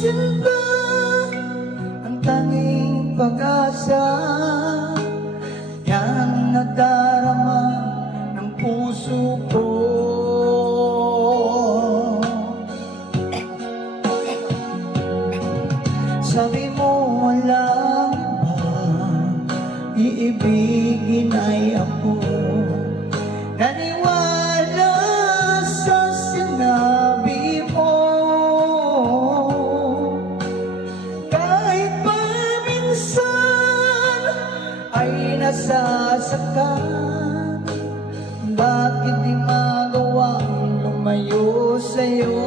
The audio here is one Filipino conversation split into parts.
sinta, ang tanging pag-asa, yan nadarama ng puso ko. Sabi mo walang iba, iibigin ay ako. Naniwala sa sinabi mo, kahit pa minsan ay nasasaktan. Bakit di magawang lumayo sa'yo?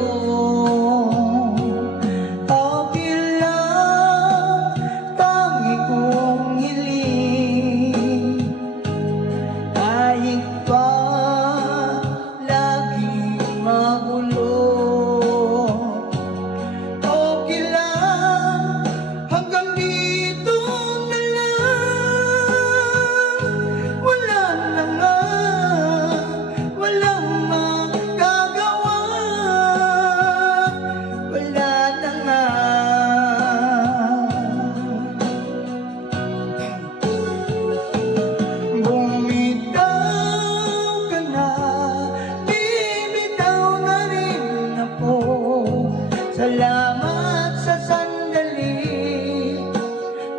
Salamat sa sandali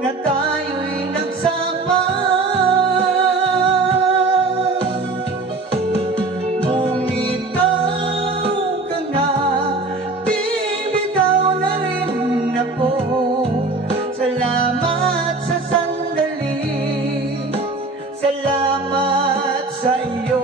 na tayo'y nagsama. Bumitaw ka na, bibitaw na rin ako. Salamat sa sandali, salamat sa iyo.